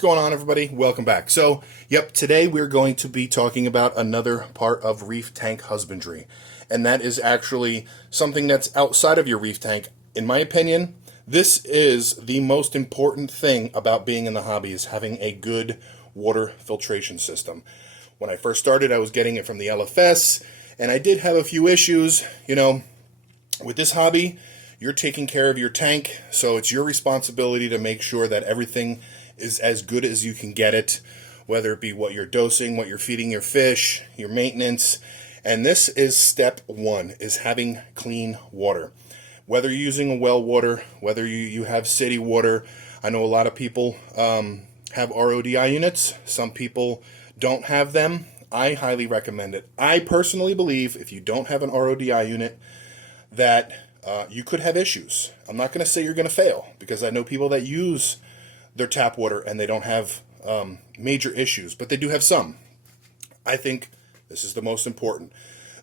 What's going on, everybody? Welcome back. So, today we're going to be talking about another part of reef tank husbandry. And that is actually something that's outside of your reef tank. In my opinion, this is the most important thing about being in the hobby, is having a good water filtration system. When I first started, I was getting it from the LFS, and I did have a few issues. With this hobby, you're taking care of your tank, so it's your responsibility to make sure that everything is as good as you can get it, whether it be what you're dosing, what you're feeding your fish, your maintenance. And this is step one, is having clean water. Whether you're using a well water, whether you have city water. I know a lot of people have RODI units. Some people don't have them. I highly recommend it. I personally believe if you don't have an RODI unit, that you could have issues. I'm not going to say you're going to fail, because I know people that use their tap water and they don't have major issues, but they do have some. I think this is the most important.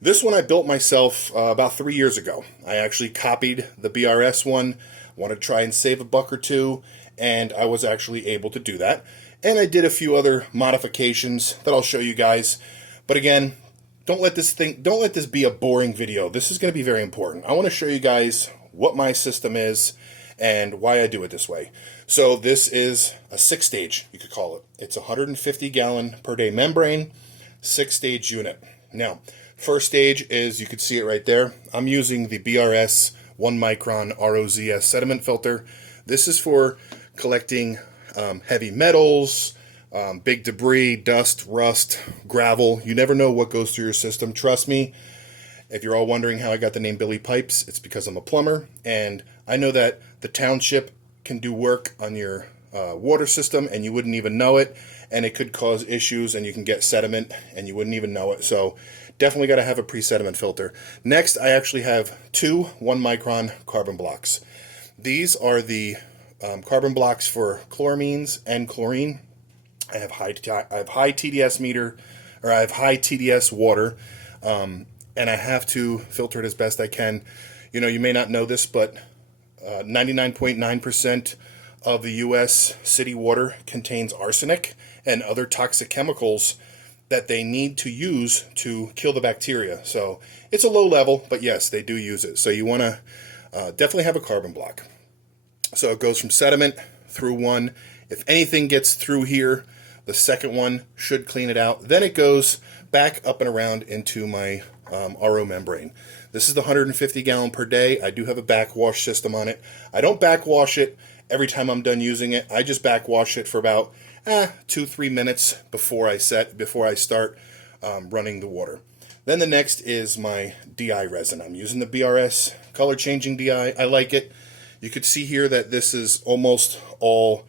This one I built myself about 3 years ago. I actually copied the BRS one, wanted to try and save a buck or two, and I was actually able to do that. And I did a few other modifications that I'll show you guys. But again, don't let this be a boring video. This is going to be very important. I want to show you guys what my system is and why I do it this way. So this is a 6-stage, you could call it. It's a 150 gallon per day membrane, 6-stage unit. Now, first stage is, you could see it right there. I'm using the BRS 1 micron ROZS sediment filter. This is for collecting heavy metals, big debris, dust, rust, gravel. You never know what goes through your system. Trust me, if you're all wondering how I got the name Billy Pipes, it's because I'm a plumber, and I know that the township can do work on your water system and you wouldn't even know it, and it could cause issues, and you can get sediment and you wouldn't even know it. So definitely got to have a pre-sediment filter. Next, I actually have two 1 micron carbon blocks. These are the carbon blocks for chloramines and chlorine. I have high TDS meter, or I have high TDS water, and I have to filter it as best I can. You may not know this, but 99.9% of the U.S. city water contains arsenic and other toxic chemicals that they need to use to kill the bacteria. So it's a low level, but yes, they do use it. So you want to definitely have a carbon block. So it goes from sediment through one. If anything gets through here, the second one should clean it out. Then it goes back up and around into my RO membrane. This is the 150 gallon per day. I do have a backwash system on it. I don't backwash it every time I'm done using it. I just backwash it for about 2-3 minutes before I start running the water. Then the next is my DI resin. I'm using the BRS color changing DI. I like it. You could see here that this is almost all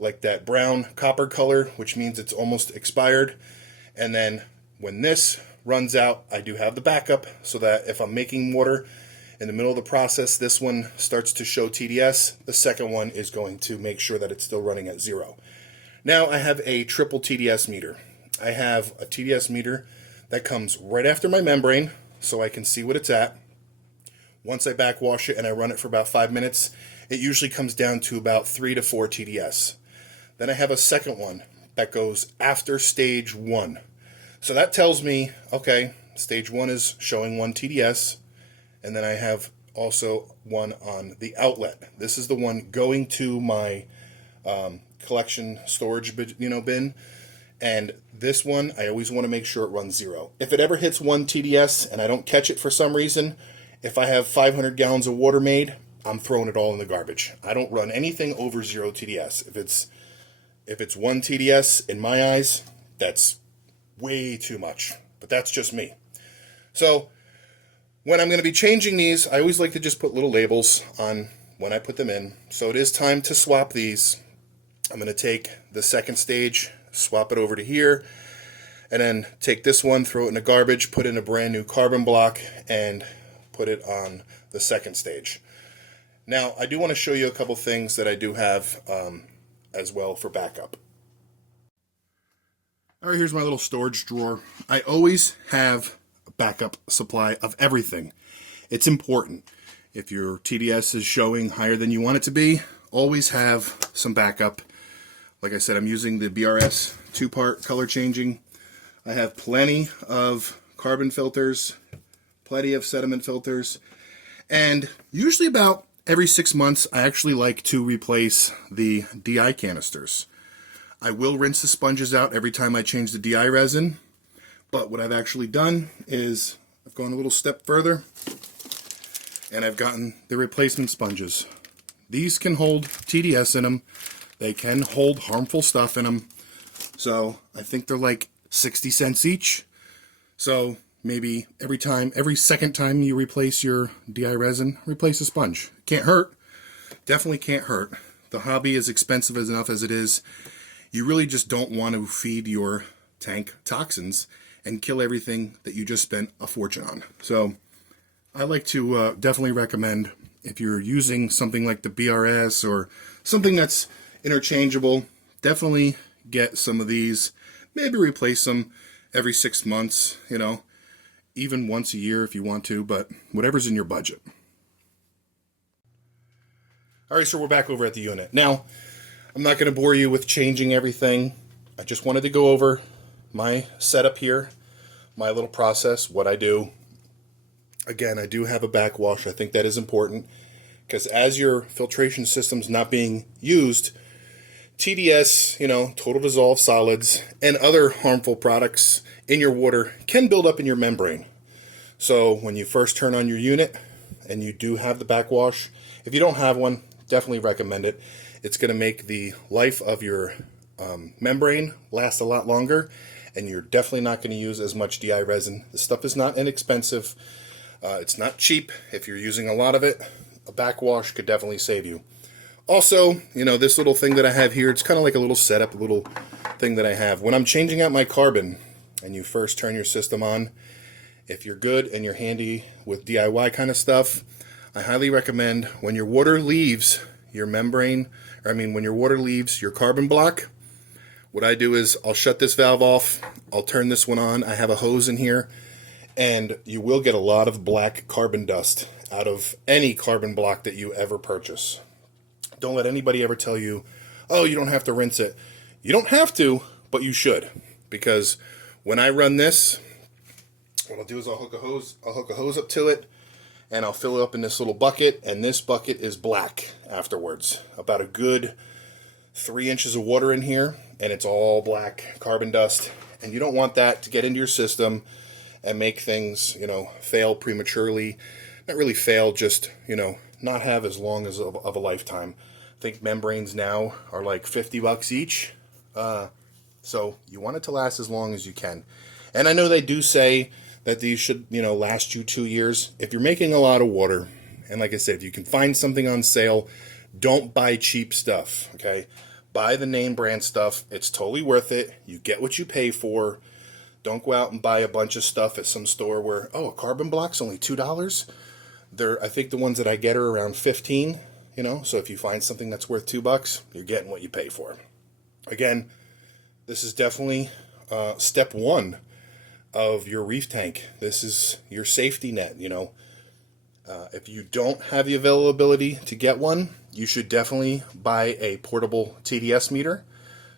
like that brown copper color, which means it's almost expired. And then when this runs out, I do have the backup, so that if I'm making water in the middle of the process, this one starts to show TDS. The second one is going to make sure that it's still running at 0. Now I have a triple TDS meter. I have a TDS meter that comes right after my membrane, so I can see what it's at. Once I backwash it and I run it for about 5 minutes, it usually comes down to about 3 to 4 TDS. Then I have a second one that goes after stage 1. So that tells me, okay, stage 1 is showing 1 TDS, and then I have also one on the outlet. This is the one going to my collection storage bin, and this one, I always want to make sure it runs 0. If it ever hits 1 TDS and I don't catch it for some reason, if I have 500 gallons of water made, I'm throwing it all in the garbage. I don't run anything over 0 TDS. If it's 1 TDS, in my eyes, that's way too much. But that's just me. So when I'm going to be changing these, I always like to just put little labels on when I put them in. So it is time to swap these. I'm going to take the second stage, swap it over to here, and then take this one, throw it in the garbage, put in a brand new carbon block, and put it on the second stage. Now, I do want to show you a couple things that I do have as well for backup. All right, here's my little storage drawer. I always have a backup supply of everything. It's important. If your TDS is showing higher than you want it to be, always have some backup. Like I said, I'm using the BRS 2-part color changing. I have plenty of carbon filters, plenty of sediment filters, and usually about every 6 months I actually like to replace the DI canisters. I will rinse the sponges out every time I change the DI resin, but what I've actually done is I've gone a little step further and I've gotten the replacement sponges. These can hold TDS in them. They can hold harmful stuff in them. So I think they're like 60 cents each. So maybe every second time you replace your DI resin, replace a sponge. Can't hurt. Definitely can't hurt. The hobby is expensive enough as it is. You really just don't want to feed your tank toxins and kill everything that you just spent a fortune on. So I like to definitely recommend, if you're using something like the BRS or something that's interchangeable, definitely get some of these. Maybe replace them every 6 months, you know, even once a year if you want to, but whatever's in your budget. All right, so we're back over at the unit. Now, I'm not going to bore you with changing everything. I just wanted to go over my setup here, my little process, what I do. Again, I do have a backwash. I think that is important because as your filtration system's not being used, TDS, you know, total dissolved solids, and other harmful products in your water can build up in your membrane. So when you first turn on your unit and you do have the backwash, if you don't have one, definitely recommend it. It's going to make the life of your membrane last a lot longer, and you're definitely not going to use as much DI resin. This stuff is not inexpensive. It's not cheap. If you're using a lot of it, a backwash could definitely save you. Also, you know, this little thing that I have here, it's kind of like a little setup, a little thing that I have. When I'm changing out my carbon and you first turn your system on, if you're good and you're handy with DIY kind of stuff, I highly recommend when your water leaves your membrane, when your water leaves your carbon block, what I do is I'll shut this valve off, I'll turn this one on, I have a hose in here, and you will get a lot of black carbon dust out of any carbon block that you ever purchase. Don't let anybody ever tell you, oh, you don't have to rinse it. You don't have to, but you should. Because when I run this, what I'll do is I'll hook a hose up to it, and I'll fill it up in this little bucket, and this bucket is black afterwards. About a good 3 inches of water in here, and it's all black carbon dust. And you don't want that to get into your system and make things, you know, fail prematurely. Not really fail, just, you know, not have as long as of a lifetime. I think membranes now are like $50 each. So you want it to last as long as you can. And I know they do say that these should, you know, last you 2 years. If you're making a lot of water, and like I said, if you can find something on sale, don't buy cheap stuff, okay? Buy the name brand stuff. It's totally worth it. You get what you pay for. Don't go out and buy a bunch of stuff at some store where, oh, a carbon block's only $2. I think the ones that I get are around 15, you know, so if you find something that's worth $2, you're getting what you pay for. Again, this is definitely step one of your reef tank. This is your safety net, you know. If you don't have the availability to get one, you should definitely buy a portable TDS meter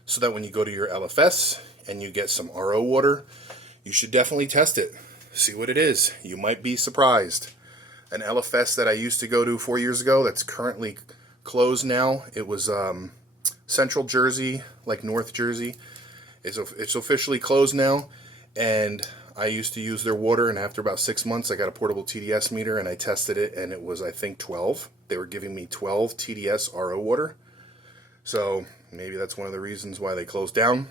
so that when you go to your LFS and you get some RO water, you should definitely test it. See what it is. You might be surprised. An LFS that I used to go to 4 years ago that's currently closed now, it was Central Jersey, like North Jersey. It's officially closed now, and I used to use their water, and after about 6 months I got a portable TDS meter and I tested it, and it was, I think, 12. They were giving me 12 TDS RO water. So maybe that's one of the reasons why they closed down.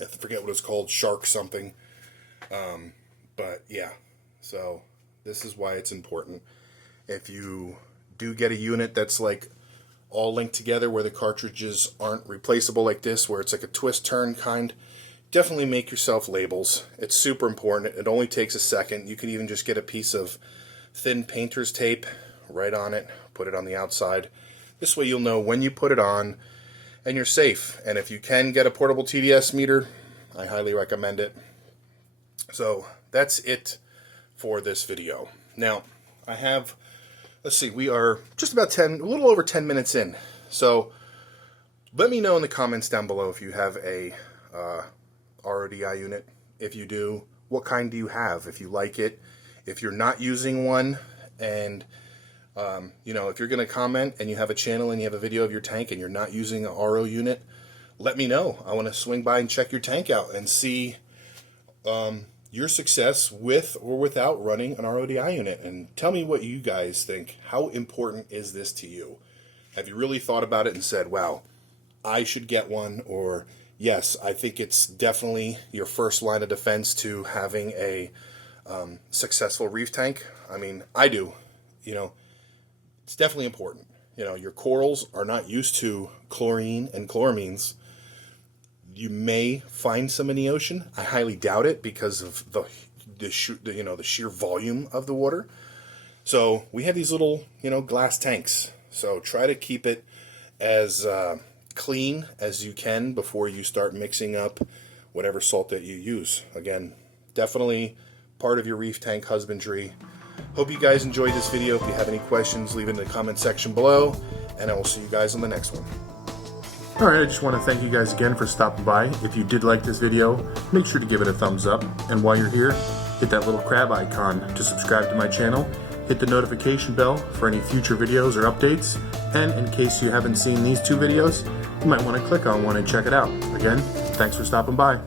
I forget what it's called, Shark something. But yeah, so this is why it's important. If you do get a unit that's like all linked together where the cartridges aren't replaceable like this, where it's like a twist turn kind, definitely make yourself labels. It's super important. It only takes a second. You can even just get a piece of thin painter's tape, write on it, put it on the outside. This way you'll know when you put it on and you're safe. And if you can get a portable TDS meter, I highly recommend it. So that's it for this video. Now, I have, let's see, we are just about a little over 10 minutes in. So Let me know in the comments down below if you have a RODI unit. If you do, what kind do you have? If you like it, if you're not using one, and you know, if you're going to comment and you have a channel and you have a video of your tank and you're not using an RO unit, let me know. I want to swing by and check your tank out and see your success with or without running an RODI unit, and tell me what you guys think. How important is this to you? Have you really thought about it and said, wow, I should get one? Or yes, I think it's definitely your first line of defense to having a successful reef tank. I mean, I do. You know, it's definitely important. You know, your corals are not used to chlorine and chloramines. You may find some in the ocean. I highly doubt it because of the sheer volume of the water. So we have these little, you know, glass tanks. So try to keep it as clean as you can before you start mixing up whatever salt that you use. Again, definitely part of your reef tank husbandry. Hope you guys enjoyed this video. If you have any questions, leave it in the comment section below, and I will see you guys on the next one. Alright, I just want to thank you guys again for stopping by. If you did like this video, make sure to give it a thumbs up, and while you're here, hit that little crab icon to subscribe to my channel. Hit the notification bell for any future videos or updates, and in case you haven't seen these two videos, you might want to click on one and check it out. Again, thanks for stopping by.